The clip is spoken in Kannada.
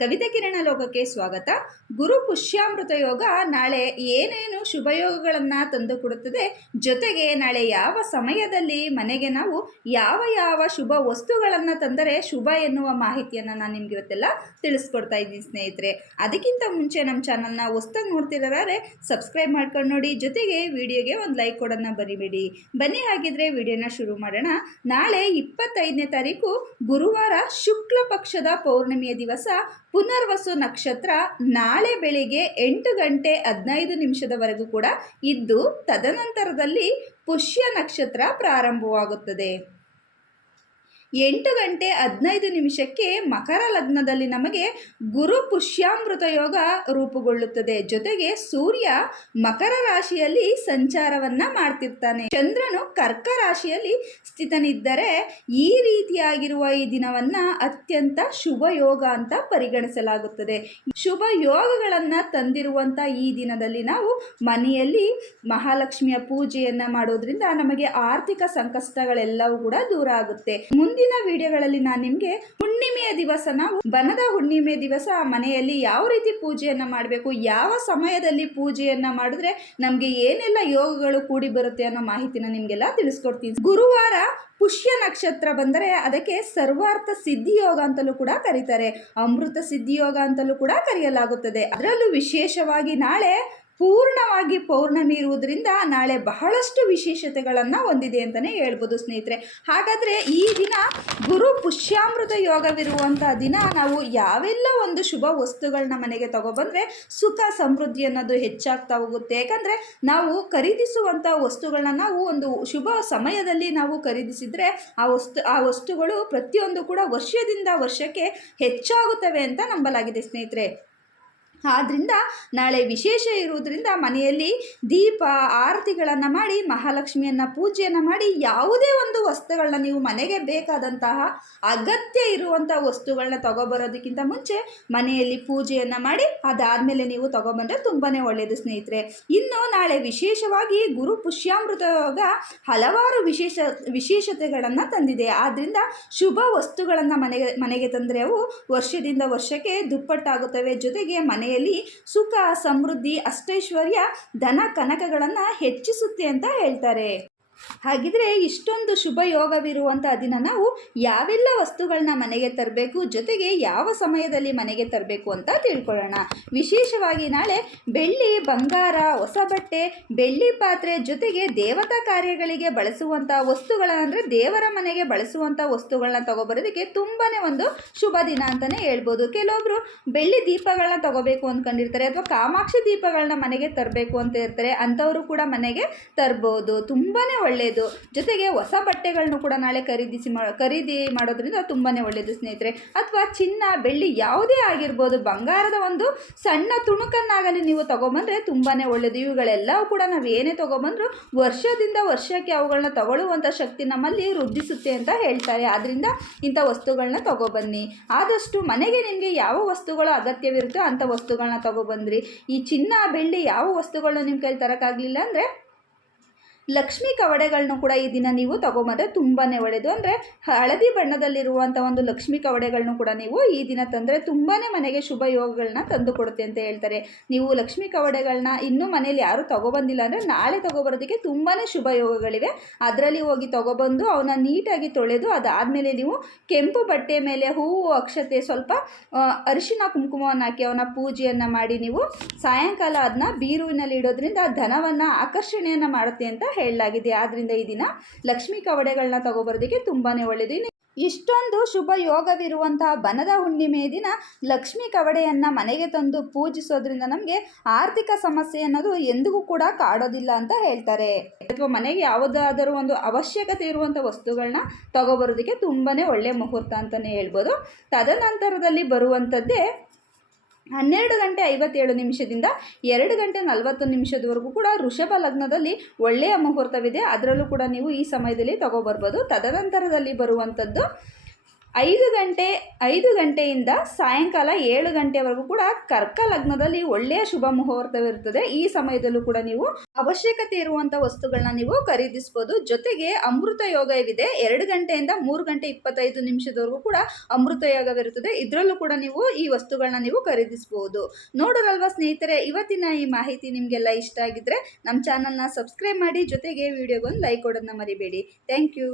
ಕವಿತಾ ಕಿರಣ ಲೋಕಕ್ಕೆ ಸ್ವಾಗತ. ಗುರು ಪುಷ್ಯಾಮೃತ ಯೋಗ ನಾಳೆ ಏನೇನು ಶುಭಯೋಗಗಳನ್ನು ತಂದು ಕೊಡುತ್ತದೆ, ಜೊತೆಗೆ ನಾಳೆ ಯಾವ ಸಮಯದಲ್ಲಿ ಮನೆಗೆ ನಾವು ಯಾವ ಯಾವ ಶುಭ ವಸ್ತುಗಳನ್ನು ತಂದರೆ ಶುಭ ಎನ್ನುವ ಮಾಹಿತಿಯನ್ನು ನಾನು ನಿಮ್ಗೆ ಇವತ್ತೆಲ್ಲ ತಿಳಿಸ್ಕೊಡ್ತಾ ಇದ್ದೀನಿ ಸ್ನೇಹಿತರೆ. ಅದಕ್ಕಿಂತ ಮುಂಚೆ ನಮ್ಮ ಚಾನಲ್ನ ಹೊಸ್ದಾಗಿ ನೋಡ್ತಿರೋದಾದ್ರೆ ಸಬ್ಸ್ಕ್ರೈಬ್ ಮಾಡ್ಕೊಂಡು ನೋಡಿ, ಜೊತೆಗೆ ವಿಡಿಯೋಗೆ ಒಂದು ಲೈಕ್ ಕೊಡೋದನ್ನ ಬರಿಬೇಡಿ ಬನ್ನಿ ಹಾಗಿದ್ರೆ ವಿಡಿಯೋನ ಶುರು ಮಾಡೋಣ. ನಾಳೆ ಇಪ್ಪತ್ತೈದನೇ ತಾರೀಕು ಗುರುವಾರ ಶುಕ್ಲ ಪಕ್ಷದ ಪೌರ್ಣಮಿಯ ದಿವಸ ಪುನರ್ವಸು ನಕ್ಷತ್ರ ನಾಳೆ ಬೆಳಿಗ್ಗೆ ಎಂಟು ಗಂಟೆ ಹದಿನೈದು ನಿಮಿಷದವರೆಗೂ ಕೂಡ ಇದ್ದು ತದನಂತರದಲ್ಲಿ ಪುಷ್ಯ ನಕ್ಷತ್ರ ಪ್ರಾರಂಭವಾಗುತ್ತದೆ. ಎಂಟು ಗಂಟೆ ಹದಿನೈದು ನಿಮಿಷಕ್ಕೆ ಮಕರ ಲಗ್ನದಲ್ಲಿ ನಮಗೆ ಗುರು ಪುಷ್ಯಾಮೃತ ಯೋಗ ರೂಪುಗೊಳ್ಳುತ್ತದೆ. ಜೊತೆಗೆ ಸೂರ್ಯ ಮಕರ ರಾಶಿಯಲ್ಲಿ ಸಂಚಾರವನ್ನ ಮಾಡ್ತಿರ್ತಾನೆ. ಚಂದ್ರನು ಕರ್ಕ ರಾಶಿಯಲ್ಲಿ ಸ್ಥಿತನಿದ್ದರೆ ಈ ರೀತಿಯಾಗಿರುವ ಈ ದಿನವನ್ನ ಅತ್ಯಂತ ಶುಭ ಯೋಗ ಅಂತ ಪರಿಗಣಿಸಲಾಗುತ್ತದೆ. ಶುಭ ಯೋಗಗಳನ್ನು ತಂದಿರುವಂಥ ಈ ದಿನದಲ್ಲಿ ನಾವು ಮನೆಯಲ್ಲಿ ಮಹಾಲಕ್ಷ್ಮಿಯ ಪೂಜೆಯನ್ನ ಮಾಡೋದ್ರಿಂದ ನಮಗೆ ಆರ್ಥಿಕ ಸಂಕಷ್ಟಗಳೆಲ್ಲವೂ ಕೂಡ ದೂರ ಆಗುತ್ತೆ. ಮುಂದಿನ ವಿಡಿಯೋಗಳಲ್ಲಿ ನಾನು ನಿಮಗೆ ಹುಣ್ಣಿಮೆಯ ದಿವಸ, ನಾವು ಬನದ ಹುಣ್ಣಿಮೆ ದಿವಸ ಮನೆಯಲ್ಲಿ ಯಾವ ರೀತಿ ಪೂಜೆಯನ್ನ ಮಾಡಬೇಕು, ಯಾವ ಸಮಯದಲ್ಲಿ ಪೂಜೆಯನ್ನ ಮಾಡಿದ್ರೆ ನಮಗೆ ಏನೆಲ್ಲ ಯೋಗಗಳು ಕೂಡಿ ಬರುತ್ತೆ ಅನ್ನೋ ಮಾಹಿತಿನ ನಿಮಗೆಲ್ಲ ತಿಳಿಸ್ಕೊಡ್ತೀನಿ. ಗುರುವಾರ ಪುಷ್ಯ ನಕ್ಷತ್ರ ಬಂದರೆ ಅದಕ್ಕೆ ಸರ್ವಾರ್ಥ ಸಿದ್ಧಿಯೋಗ ಅಂತಲೂ ಕೂಡ ಕರೀತಾರೆ. ಅಮೃತ ಸಿದ್ಧಿಯೋಗ ಅಂತಲೂ ಕೂಡ ಕರೆಯಲಾಗುತ್ತದೆ. ಅದರಲ್ಲೂ ವಿಶೇಷವಾಗಿ ನಾಳೆ ಪೂರ್ಣವಾಗಿ ಪೌರ್ಣಮಿ ಇರುವುದರಿಂದ ನಾಳೆ ಬಹಳಷ್ಟು ವಿಶೇಷತೆಗಳನ್ನು ಹೊಂದಿದೆ ಅಂತಲೇ ಹೇಳ್ಬೋದು ಸ್ನೇಹಿತರೆ. ಹಾಗಾದರೆ ಈ ದಿನ ಗುರು ಪುಷ್ಯಾಮೃತ ಯೋಗವಿರುವಂಥ ದಿನ ನಾವು ಯಾವೆಲ್ಲ ಒಂದು ಶುಭ ವಸ್ತುಗಳನ್ನ ಮನೆಗೆ ತಗೊಬಂದರೆ ಸುಖ ಸಮೃದ್ಧಿ ಅನ್ನೋದು ಹೆಚ್ಚಾಗ್ತಾ ಹೋಗುತ್ತೆ. ಯಾಕಂದರೆ ನಾವು ಖರೀದಿಸುವಂಥ ವಸ್ತುಗಳನ್ನ ನಾವು ಒಂದು ಶುಭ ಸಮಯದಲ್ಲಿ ನಾವು ಖರೀದಿಸಿದರೆ ಆ ವಸ್ತು, ಆ ವಸ್ತುಗಳು ಪ್ರತಿಯೊಂದು ಕೂಡ ವರ್ಷದಿಂದ ವರ್ಷಕ್ಕೆ ಹೆಚ್ಚಾಗುತ್ತವೆ ಅಂತ ನಂಬಲಾಗಿದೆ ಸ್ನೇಹಿತರೆ. ಆದ್ದರಿಂದ ನಾಳೆ ವಿಶೇಷ ಇರುವುದರಿಂದ ಮನೆಯಲ್ಲಿ ದೀಪ, ಆರತಿಗಳನ್ನು ಮಾಡಿ, ಮಹಾಲಕ್ಷ್ಮಿಯನ್ನು ಪೂಜೆಯನ್ನು ಮಾಡಿ ಯಾವುದೇ ಒಂದು ವಸ್ತುಗಳನ್ನ ನೀವು ಮನೆಗೆ ಬೇಕಾದಂತಹ ಅಗತ್ಯ ಇರುವಂಥ ವಸ್ತುಗಳನ್ನ ತಗೊಬರೋದಕ್ಕಿಂತ ಮುಂಚೆ ಮನೆಯಲ್ಲಿ ಪೂಜೆಯನ್ನು ಮಾಡಿ, ಅದಾದಮೇಲೆ ನೀವು ತಗೊಬಂದರೆ ತುಂಬಾ ಒಳ್ಳೆಯದು ಸ್ನೇಹಿತರೆ. ಇನ್ನು ನಾಳೆ ವಿಶೇಷವಾಗಿ ಗುರು ಪುಷ್ಯಾಮೃತ ಯೋಗ ಹಲವಾರು ವಿಶೇಷ, ವಿಶೇಷತೆಗಳನ್ನು ತಂದಿದೆ. ಆದ್ದರಿಂದ ಶುಭ ವಸ್ತುಗಳನ್ನು ಮನೆಗೆ ಮನೆಗೆ ತಂದರೆ ಅವು ವರ್ಷದಿಂದ ವರ್ಷಕ್ಕೆ ದುಪ್ಪಟ್ಟಾಗುತ್ತವೆ. ಜೊತೆಗೆ ಮನೆಯ ಮನೆಯಲ್ಲಿ ಸುಖ ಸಮೃದ್ಧಿ ಅಷ್ಟೈಶ್ವರ್ಯ ಧನ ಕನಕಗಳನ್ನು ಹೆಚ್ಚಿಸುತ್ತೆ ಅಂತ ಹೇಳ್ತಾರೆ. ಹಾಗಿದ್ರೆ ಇಷ್ಟೊಂದು ಶುಭ ಯೋಗವಿರುವಂಥ ದಿನ ನಾವು ಯಾವೆಲ್ಲ ವಸ್ತುಗಳನ್ನ ಮನೆಗೆ ತರಬೇಕು, ಜೊತೆಗೆ ಯಾವ ಸಮಯದಲ್ಲಿ ಮನೆಗೆ ತರಬೇಕು ಅಂತ ತಿಳ್ಕೊಳ್ಳೋಣ. ವಿಶೇಷವಾಗಿ ನಾಳೆ ಬೆಳ್ಳಿ, ಬಂಗಾರ, ಹೊಸ ಬಟ್ಟೆ, ಬೆಳ್ಳಿ ಪಾತ್ರೆ ಜೊತೆಗೆ ದೇವತಾ ಕಾರ್ಯಗಳಿಗೆ ಬಳಸುವಂಥ ವಸ್ತುಗಳಂದ್ರೆ ದೇವರ ಮನೆಗೆ ಬಳಸುವಂಥ ವಸ್ತುಗಳನ್ನ ತಗೋಬರೋದಕ್ಕೆ ತುಂಬಾ ಒಂದು ಶುಭ ದಿನ ಅಂತಲೇ ಹೇಳ್ಬೋದು. ಕೆಲವೊಬ್ಬರು ಬೆಳ್ಳಿ ದೀಪಗಳನ್ನ ತಗೋಬೇಕು ಅಂದ್ಕೊಂಡಿರ್ತಾರೆ ಅಥವಾ ಕಾಮಾಕ್ಷಿ ದೀಪಗಳನ್ನ ಮನೆಗೆ ತರಬೇಕು ಅಂತ ಇರ್ತಾರೆ, ಅಂಥವರು ಕೂಡ ಮನೆಗೆ ತರ್ಬೋದು. ತುಂಬಾ ಒಳ್ಳೆಯದು ಜೊತೆಗೆ ಹೊಸ ಬಟ್ಟೆಗಳನ್ನು ಕೂಡ ನಾಳೆ ಖರೀದಿಸಿ ಮಾ, ಖರೀದಿ ಮಾಡೋದ್ರಿಂದ ತುಂಬಾ ಒಳ್ಳೆಯದು ಸ್ನೇಹಿತರೆ. ಅಥವಾ ಚಿನ್ನ, ಬೆಳ್ಳಿ ಯಾವುದೇ ಆಗಿರ್ಬೋದು, ಬಂಗಾರದ ಒಂದು ಸಣ್ಣ ತುಣುಕನ್ನಾಗಲಿ ನೀವು ತೊಗೊಂಬಂದರೆ ತುಂಬಾ ಒಳ್ಳೆಯದು ಇವುಗಳೆಲ್ಲವೂ ಕೂಡ ನಾವು ಏನೇ ತೊಗೊಬಂದರೂ ವರ್ಷದಿಂದ ವರ್ಷಕ್ಕೆ ಅವುಗಳನ್ನ ತಗೊಳ್ಳುವಂಥ ಶಕ್ತಿ ನಮ್ಮಲ್ಲಿ ವೃದ್ಧಿಸುತ್ತೆ ಅಂತ ಹೇಳ್ತಾರೆ. ಆದ್ದರಿಂದ ಇಂಥ ವಸ್ತುಗಳನ್ನ ತಗೊಬನ್ನಿ. ಆದಷ್ಟು ಮನೆಗೆ ನಿಮಗೆ ಯಾವ ವಸ್ತುಗಳು ಅಗತ್ಯವಿರುತ್ತೋ ಅಂಥ ವಸ್ತುಗಳನ್ನ ತಗೊಬಂದ್ರಿ. ಈ ಚಿನ್ನ, ಬೆಳ್ಳಿ ಯಾವ ವಸ್ತುಗಳನ್ನ ನಿಮ್ಮ ಕೈಲಿ ತರೋಕ್ಕಾಗಲಿಲ್ಲ ಅಂದರೆ ಲಕ್ಷ್ಮಿ ಕವಡೆಗಳನ್ನು ಕೂಡ ಈ ದಿನ ನೀವು ತೊಗೊಂಬಂದರೆ ತುಂಬಾ ಒಳ್ಳೆಯದು ಅಂದರೆ ಹಳದಿ ಬಣ್ಣದಲ್ಲಿರುವಂಥ ಒಂದು ಲಕ್ಷ್ಮಿ ಕವಡೆಗಳನ್ನು ಕೂಡ ನೀವು ಈ ದಿನ ತಂದರೆ ತುಂಬಾ ಮನೆಗೆ ಶುಭ ಯೋಗಗಳನ್ನ ತಂದು ಕೊಡುತ್ತೆ ಅಂತ ಹೇಳ್ತಾರೆ. ನೀವು ಲಕ್ಷ್ಮಿ ಕವಡೆಗಳನ್ನ ಇನ್ನೂ ಮನೇಲಿ ಯಾರೂ ತೊಗೊಬಂದಿಲ್ಲ ಅಂದರೆ ನಾಳೆ ತೊಗೊಬರೋದಕ್ಕೆ ತುಂಬಾ ಶುಭ ಯೋಗಗಳಿವೆ. ಅದರಲ್ಲಿ ಹೋಗಿ ತೊಗೊಬಂದು ಅವನ್ನ ನೀಟಾಗಿ ತೊಳೆದು ಅದಾದಮೇಲೆ ನೀವು ಕೆಂಪು ಬಟ್ಟೆ ಮೇಲೆ ಹೂವು ಅಕ್ಷತೆ ಸ್ವಲ್ಪ ಅರಿಶಿನ ಕುಂಕುಮವನ್ನು ಹಾಕಿ ಅವನ ಪೂಜೆಯನ್ನು ಮಾಡಿ ನೀವು ಸಾಯಂಕಾಲ ಅದನ್ನ ಬೀರುವಿನಲ್ಲಿ ಇಡೋದ್ರಿಂದ ಧನವನ್ನು ಆಕರ್ಷಣೆಯನ್ನು ಮಾಡುತ್ತೆ ಅಂತ ಹೇಳಲಾಗಿದೆ. ಆದ್ದರಿಂದ ಈ ದಿನ ಲಕ್ಷ್ಮೀ ಕವಡೆಗಳನ್ನ ತಗೋಬರೋದಕ್ಕೆ ತುಂಬಾ ಒಳ್ಳೆಯದು ಇಷ್ಟೊಂದು ಶುಭ ಯೋಗವಿರುವಂತಹ ಬನದ ಹುಣ್ಣಿಮೆಯ ದಿನ ಲಕ್ಷ್ಮೀ ಕವಡೆಯನ್ನು ಮನೆಗೆ ತಂದು ಪೂಜಿಸೋದ್ರಿಂದ ನಮಗೆ ಆರ್ಥಿಕ ಸಮಸ್ಯೆ ಅನ್ನೋದು ಎಂದಿಗೂ ಕೂಡ ಕಾಡೋದಿಲ್ಲ ಅಂತ ಹೇಳ್ತಾರೆ. ಅಥವಾ ಮನೆಗೆ ಯಾವುದಾದರೂ ಒಂದು ಅವಶ್ಯಕತೆ ಇರುವಂಥ ವಸ್ತುಗಳನ್ನ ತಗೋಬರೋದಕ್ಕೆ ತುಂಬಾ ಒಳ್ಳೆಯ ಮುಹೂರ್ತ ಅಂತಲೇ ಹೇಳ್ಬೋದು. ತದನಂತರದಲ್ಲಿ ಬರುವಂಥದ್ದೇ ಹನ್ನೆರಡು ಗಂಟೆ ಐವತ್ತೇಳು ನಿಮಿಷದಿಂದ ಎರಡು ಗಂಟೆ ನಲವತ್ತು ನಿಮಿಷದವರೆಗೂ ಕೂಡ ಋಷಭ ಲಗ್ನದಲ್ಲಿ ಒಳ್ಳೆಯ ಮುಹೂರ್ತವಿದೆ. ಅದರಲ್ಲೂ ಕೂಡ ನೀವು ಈ ಸಮಯದಲ್ಲಿ ತಗೋಬರ್ಬೋದು. ತದನಂತರದಲ್ಲಿ ಬರುವಂಥದ್ದು ಐದು ಗಂಟೆ, ಐದು ಗಂಟೆಯಿಂದ ಸಾಯಂಕಾಲ ಏಳು ಗಂಟೆವರೆಗೂ ಕೂಡ ಕರ್ಕ ಲಗ್ನದಲ್ಲಿ ಒಳ್ಳೆಯ ಶುಭ ಮುಹೂರ್ತವಿರುತ್ತದೆ. ಈ ಸಮಯದಲ್ಲೂ ಕೂಡ ನೀವು ಅವಶ್ಯಕತೆ ಇರುವಂಥ ವಸ್ತುಗಳನ್ನ ನೀವು ಖರೀದಿಸ್ಬೋದು. ಜೊತೆಗೆ ಅಮೃತ ಯೋಗವಿದೆ. ಎರಡು ಗಂಟೆಯಿಂದ ಮೂರು ಗಂಟೆ ಇಪ್ಪತ್ತೈದು ನಿಮಿಷದವರೆಗೂ ಕೂಡ ಅಮೃತ ಯೋಗವಿರುತ್ತದೆ. ಇದರಲ್ಲೂ ಕೂಡ ನೀವು ಈ ವಸ್ತುಗಳನ್ನ ನೀವು ಖರೀದಿಸ್ಬೋದು. ನೋಡೋರಲ್ವಾ ಸ್ನೇಹಿತರೆ, ಇವತ್ತಿನ ಈ ಮಾಹಿತಿ ನಿಮಗೆಲ್ಲ ಇಷ್ಟ ಆಗಿದ್ರೆ ನಮ್ಮ ಚಾನಲ್ನ ಸಬ್ಸ್ಕ್ರೈಬ್ ಮಾಡಿ. ಜೊತೆಗೆ ವಿಡಿಯೋಗೊಂದು ಲೈಕ್ ಕೊಡೋದನ್ನ ಮರಿಬೇಡಿ. Thank you.